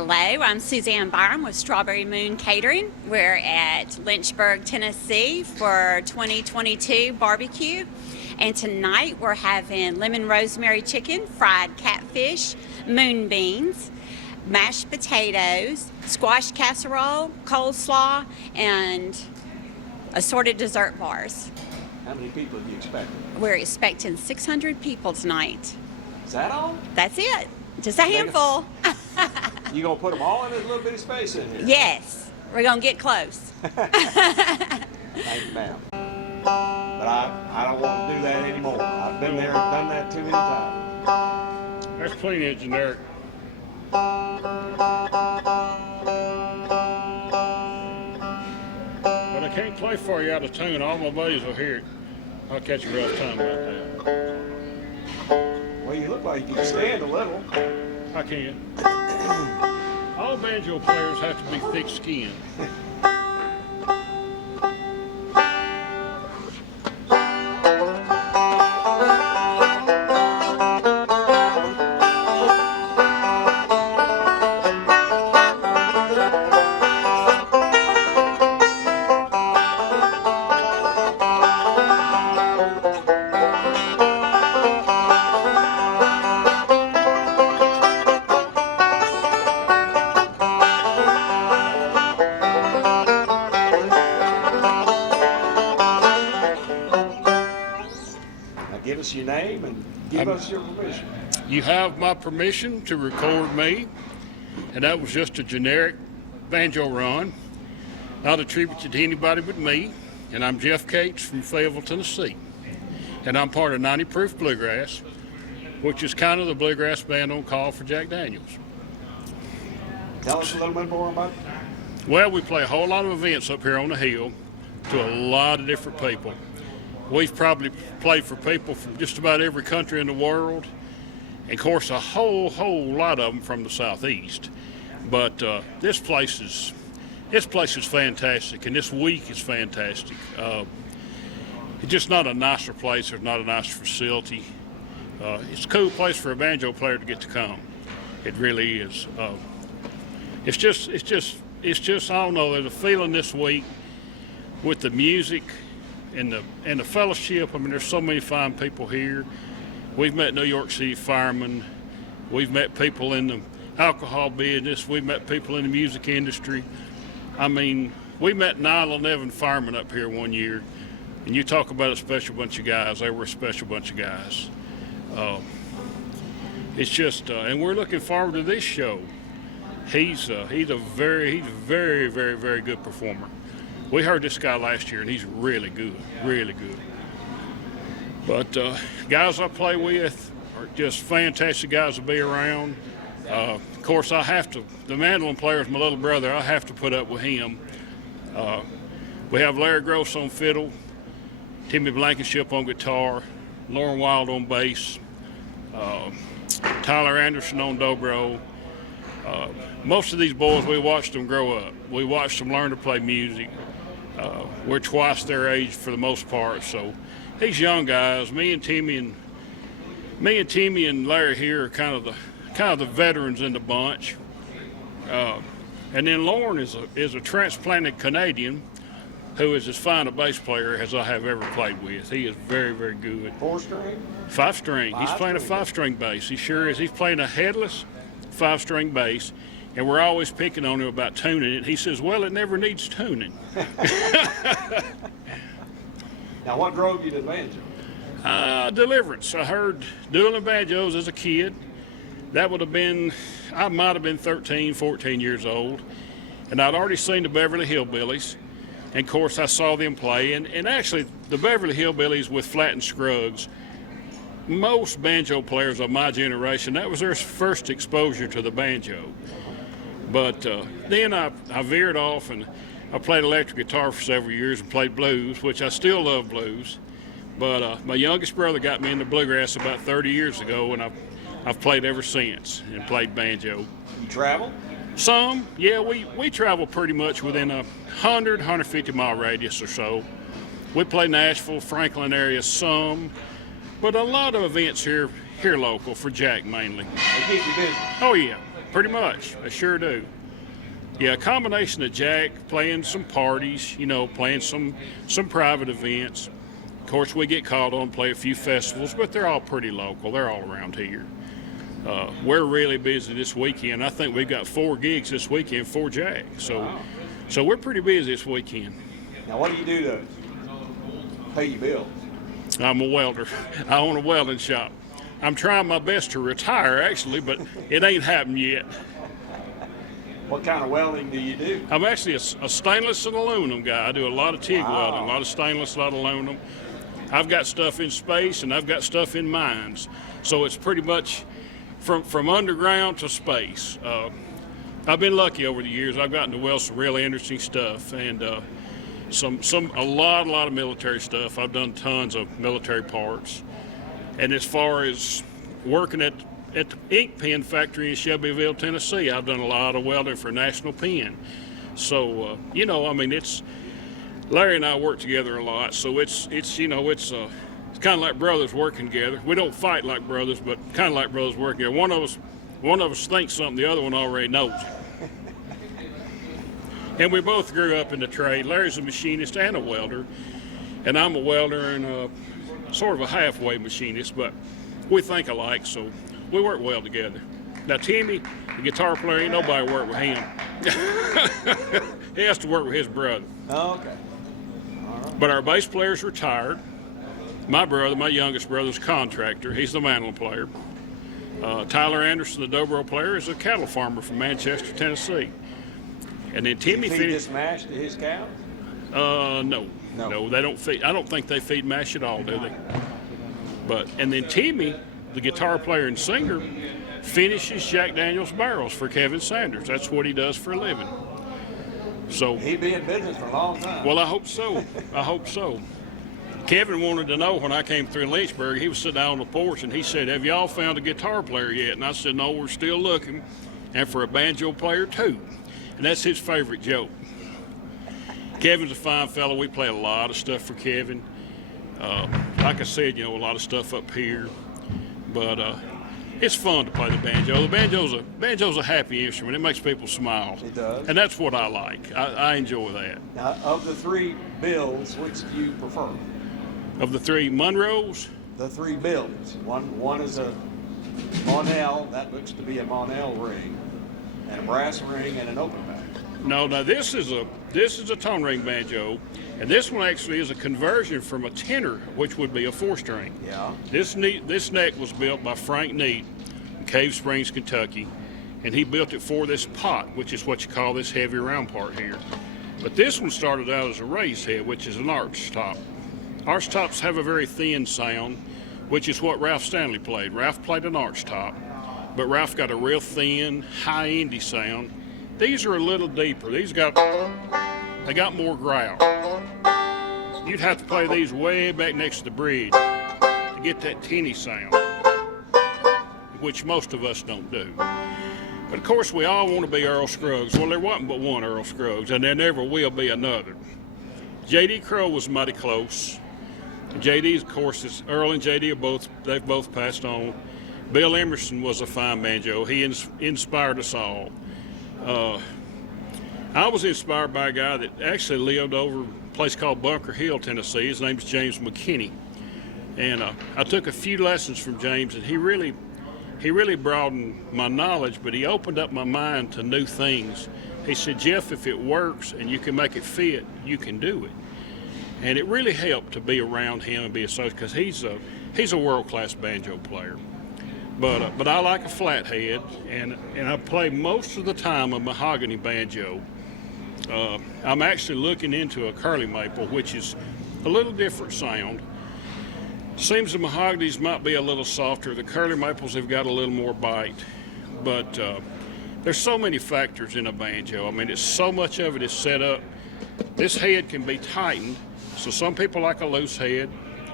Hello, I'm Suzanne Byram with Strawberry Moon Catering. We're at Lynchburg, Tennessee for 2022 barbecue. And tonight we're having lemon rosemary chicken, fried catfish, moon beans, mashed potatoes, squash casserole, coleslaw, and assorted dessert bars. How many people do you expect? We're expecting 600 people tonight. Is that all? That's it. Just a handful. You gonna put them all in this little bitty space in here? Yes, we're gonna get close. Thank you, ma'am. But I don't want to do that anymore. I've been there and done that too many times. There's plenty of generic. But I can't play for you out of tune. All my buddies will hear it. I'll catch a rough time about that. Well, you look like you can stand a little. I can. All banjo players have to be thick-skinned. Give us your name and give us your permission. You have my permission to record me, and that was just a generic banjo run, not attributed to anybody but me. And I'm Jeff Cates from Fayetteville, Tennessee, and I'm part of 90 Proof Bluegrass, which is kind of the bluegrass band on call for Jack Daniels. Tell us a little bit more about it. Well, we play a whole lot of events up here on the hill to a lot of different people. We've probably played for people from just about every country in the world, and of course a whole lot of them from the southeast. But this place is fantastic, and this week is fantastic. It's just not a nicer place. There's not a nicer facility. It's a cool place for a banjo player to get to come. It really is. It's just I don't know. There's a feeling this week with the music and the fellowship. I mean, there's so many fine people here. We've met New York City firemen. We've met people in the alcohol business. We've met people in the music industry. I mean, we met 9/11 firemen up here one year, and you talk about a special bunch of guys. They were a special bunch of guys. It's just, and we're looking forward to this show. He's a very good performer. We heard this guy last year, and he's really good, really good. But guys I play with are just fantastic guys to be around. Of course, the mandolin player is my little brother. I have to put up with him. We have Larry Gross on fiddle, Timmy Blankenship on guitar, Lauren Wild on bass, Tyler Anderson on dobro. Most of these boys, we watched them grow up. We watched them learn to play music. We're twice their age for the most part, so these young guys, me and Timmy and Larry here are kind of the veterans in the bunch. And then Lauren is a transplanted Canadian who is as fine a bass player as I have ever played with. He is very good. 4-string? 5-string. He's playing a 5-string bass. He sure is. He's playing a headless 5-string bass. And we're always picking on him about tuning it. He says, well, it never needs tuning. Now, what drove you to banjo? Deliverance. I heard dueling banjos as a kid. That would have been, I might have been 13, 14 years old. And I'd already seen the Beverly Hillbillies. And, of course, I saw them play. And actually, the Beverly Hillbillies with Flatt and Scruggs, most banjo players of my generation, that was their first exposure to the banjo. But then I veered off, and I played electric guitar for several years and played blues, which I still love blues. But my youngest brother got me into bluegrass about 30 years ago, and I've played ever since and played banjo. You travel? Some, yeah. We travel pretty much within a 150 mile radius or so. We play Nashville, Franklin area some, but a lot of events here local for Jack mainly. They keep you busy. Oh yeah. Pretty much, I sure do. Yeah, a combination of Jack playing some parties, you know, playing some private events. Of course, we get called on to play a few festivals, but they're all pretty local. They're all around here. We're really busy this weekend. I think we've got 4 gigs this weekend for Jack. Wow. So we're pretty busy this weekend. Now, what do you do to pay your bills? I'm a welder. I own a welding shop. I'm trying my best to retire, actually, but it ain't happened yet. What kind of welding do you do? I'm actually a stainless and aluminum guy. I do a lot of TIG Wow. welding, a lot of stainless, a lot of aluminum. I've got stuff in space and I've got stuff in mines. So it's pretty much from underground to space. I've been lucky over the years. I've gotten to weld some really interesting stuff, and a lot of military stuff. I've done tons of military parts. And as far as working at the ink pen factory in Shelbyville, Tennessee, I've done a lot of welding for National Pen. So you know, I mean, Larry and I work together a lot. So it's kind of like brothers working together. We don't fight like brothers, but kind of like brothers working together. One of us thinks something, the other one already knows it. And we both grew up in the trade. Larry's a machinist and a welder, and I'm a welder and sort of a halfway machinist, but we think alike, so we work well together. Now, Timmy, the guitar player, ain't nobody work with him. He has to work with his brother. Oh, okay. All right. But our bass player's retired. My youngest brother's a contractor. He's the mandolin player. Tyler Anderson, the dobro player, is a cattle farmer from Manchester, Tennessee. And then Timmy Feed this mash to his cows? No, they don't feed. I don't think they feed mash at all, do they? And then Timmy, the guitar player and singer, finishes Jack Daniels barrels for Kevin Sanders. That's what he does for a living. So He'd be in business for a long time. well, I hope so. I hope so. Kevin wanted to know when I came through Lynchburg. He was sitting out on the porch and he said, "Have y'all found a guitar player yet?" And I said, "No, we're still looking, and for a banjo player too." And that's his favorite joke. Kevin's a fine fellow. We play a lot of stuff for Kevin. Like I said, you know, a lot of stuff up here. But it's fun to play the banjo. The banjo's a happy instrument. It makes people smile. It does. And that's what I like. I enjoy that. Now, of the 3 builds, which do you prefer? Of the 3 Monroes, The 3 builds. One is a Monell. That looks to be a Monell ring, and a brass ring, and an open back. no, this is a tone ring banjo, and this one actually is a conversion from a tenor, which would be a 4-string. Yeah. This neck was built by Frank Neat in Cave Springs, Kentucky, and he built it for this pot, which is what you call this heavy round part here. But this one started out as a raised head, which is an arch top. Arch tops have a very thin sound, which is what Ralph Stanley played. Ralph played an arch top, but Ralph got a real thin, high indie sound. These are a little deeper. They got more growl. You'd have to play these way back next to the bridge to get that tinny sound, which most of us don't do. But of course, we all want to be Earl Scruggs. Well, there wasn't but one Earl Scruggs, and there never will be another. J.D. Crowe was mighty close. J.D., of course, Earl and J.D. they've both passed on. Bill Emerson was a fine banjo. He inspired us all. I was inspired by a guy that actually lived over a place called Bunker Hill, Tennessee. His name's James McKinney. And I took a few lessons from James, and he really broadened my knowledge, but he opened up my mind to new things. He said, "Jeff, if it works and you can make it fit, you can do it." And it really helped to be around him and be associated, because he's a world-class banjo player. But I like a flathead, and I play most of the time a mahogany banjo. I'm actually looking into a curly maple, which is a little different sound. Seems the mahoganies might be a little softer. The curly maples have got a little more bite. But there's so many factors in a banjo. I mean, so much of it is set up. This head can be tightened, so some people like a loose head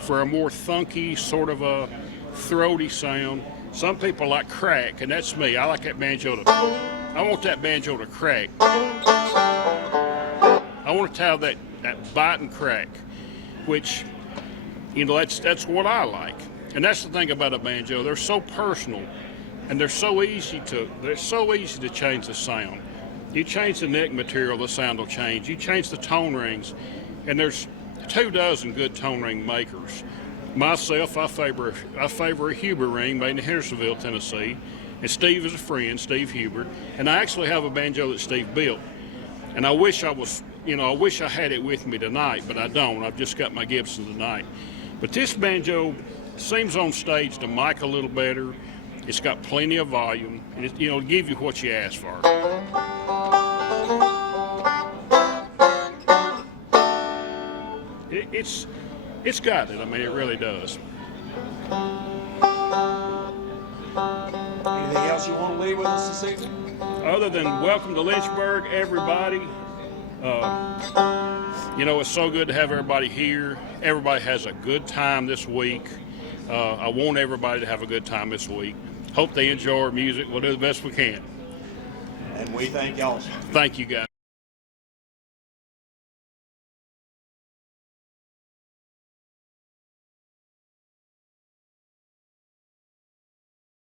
for a more thunky, sort of a throaty sound. Some people like crack, and that's me. I like that banjo I want that banjo to crack. I want it to have that bite and crack, which, you know, that's what I like. And that's the thing about a banjo. They're so personal and they're so easy to change the sound. You change the neck material, the sound will change. You change the tone rings, and there's 24 good tone ring makers. Myself, I favor a Huber ring made in Hendersonville, Tennessee, and Steve is a friend, Steve Huber, and I actually have a banjo that Steve built. And I wish I had it with me tonight, but I don't. I've just got my Gibson tonight. But this banjo seems on stage to mic a little better. It's got plenty of volume, and it'll give you what you ask for. It's got it. I mean, it really does. Anything else you want to leave with us this evening? Other than welcome to Lynchburg, everybody. It's so good to have everybody here. Everybody has a good time this week. I want everybody to have a good time this week. Hope they enjoy our music. We'll do the best we can. And we thank y'all. Thank you, guys.